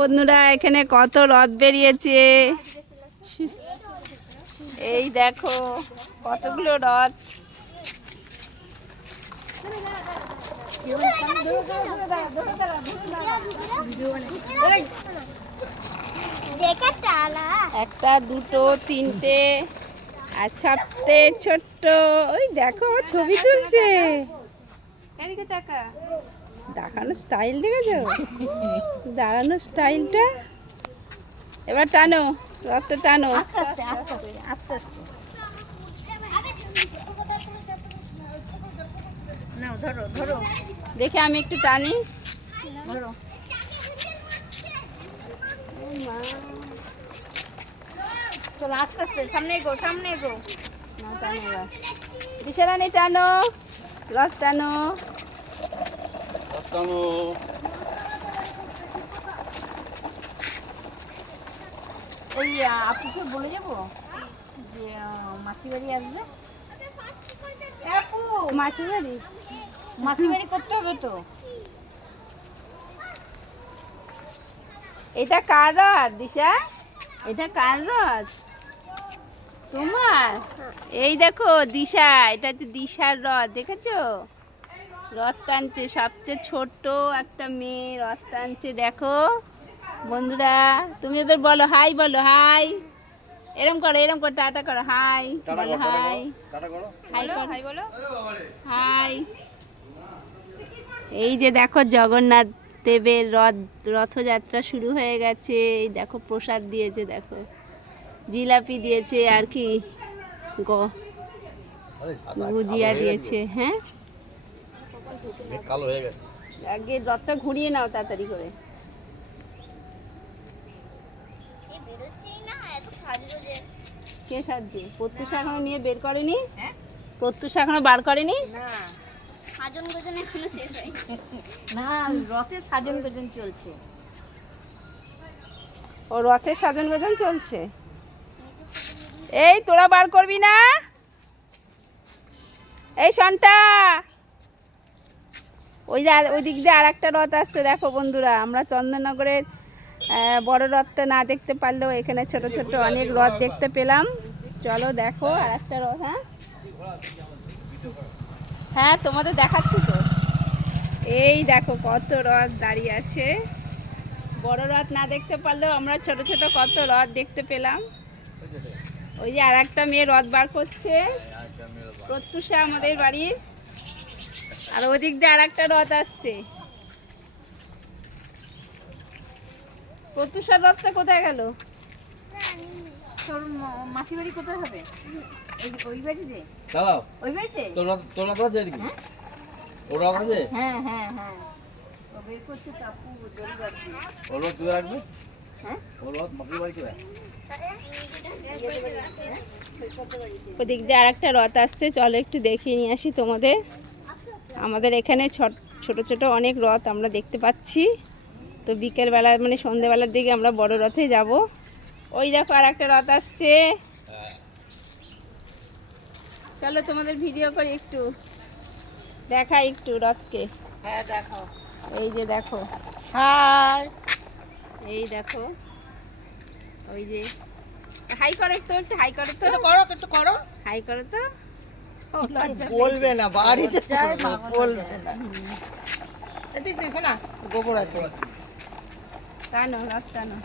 বন্ধুরা এখানে কত রথ বেরিয়েছে, এই দেখো কতগুলো রথ। একটা দুটো তিনটে আর চারটে ছোট্ট। ওই দেখো ছবি তুলছে, দেখানোর স্টাইল দেখেছো, দাঁড়ানোর স্টাইলটা। এবার টানো রথটা, টানো। দেখে আমি একটু টানি। চলো আস্তে আস্তে সামনে এগো, সামনে এগো। দিশারানি টানো, রথ টানো। ওই আপুকে বলে যাবো যে মাসি বাড়ি আসবে। মাসি বাড়ি করতে হবে তো। এটা কার রথ দিশা? এটা কার রথ? তোমার? এই দেখো দিশা, এটা হচ্ছে দিশার রথ, দেখেছো? রথ টানছে, সবচেয়ে ছোট্ট একটা মেয়ে রথ টানছে। দেখো বন্ধুরা, তুমি ওদের বলো হাই, বলো হাই। এরম করো, এরম করো, টাটা করো, হাই বলো, হাই হাই বলো, হাই। এই যে দেখো জগন্নাথ দেবের রথযাত্রা শুরু হয়ে গেছে। এই দেখো প্রসাদ দিয়েছে, দেখো জিলাপি দিয়েছে আর কি গুজিয়া দিয়েছে। হ্যাঁ, আগে রথটা ঘুরিয়ে নাও তাড়াতাড়ি করে। কে সাজছে? প্রত্যুষা এখনো নিয়ে বের করেনি, প্রত্যুষা এখনো বার করেনি। সাজন গোজন এখনো শেষ হয়নি। না, রথের সাজন গোজন চলছে। ও রথের সাজন গোজন চলছে। এই তোরা বার করবি না, এই সন্টা। ওই যে ওই দিক দিয়ে আর একটা রথ আসছে দেখো বন্ধুরা। আমরা চন্দননগরের বড় রথটা না দেখতে পারলেও এখানে ছোট ছোট অনেক রথ দেখতে পেলাম। চলো দেখো আর একটা রথ। হ্যাঁ হ্যাঁ, তোমাদের দেখাচ্ছি তো। এই দেখো কত রথ দাঁড়িয়ে আছে। বড় রথ না দেখতে পারলেও আমরা ছোট ছোট কত রথ দেখতে পেলাম। ওই যে আর একটা মেয়ে রথ বার করছে, প্রত্যুষা আমাদের বাড়ির। আর ওদিক দিয়ে আর একটা রথ আসছে। প্রত্যুষার রথটা কোথায় গেল? তোর মাসি বাড়ি কোথায় হবে? ওই বাড়িতে? চালাও ওই বাড়িতে? তোর রথ আছে এদিকে? ওর রথ আছে? হ্যাঁ হ্যাঁ হ্যাঁ, ও বের করছে চাপু দড়ি বাঁধছে। ওর রথ তুই রাখবে? হ্যাঁ, ওর রথ মাসির বাড়ি কোথায়? ওদিক দিয়ে আর একটা রথ আসছে, চলো একটু দেখিয়ে নিয়ে আসি তোমাদের। আমাদের এখানে ছোট ছোট অনেক রথ আমরা দেখতে পাচ্ছি। তো বিকেলবেলা মানে সন্ধ্যেবেলার দিকে আমরা বড় রথে যাব। ওই দেখো আর একটা রথ আসছে, চলো তোমাদের ভিডিও করি, একটু দেখাই একটু রথকে। হ্যাঁ দেখো, এই যে দেখো, হাই, এই দেখো, ওই যে হাই করো তো, একটু হাই করো তো, একটু করো। হাই করো তো। ও লজ্জা বলবে না, বাড়িতে বলবে না। এদিক দেখো না, গোবর আছে। টানো রথ টানো।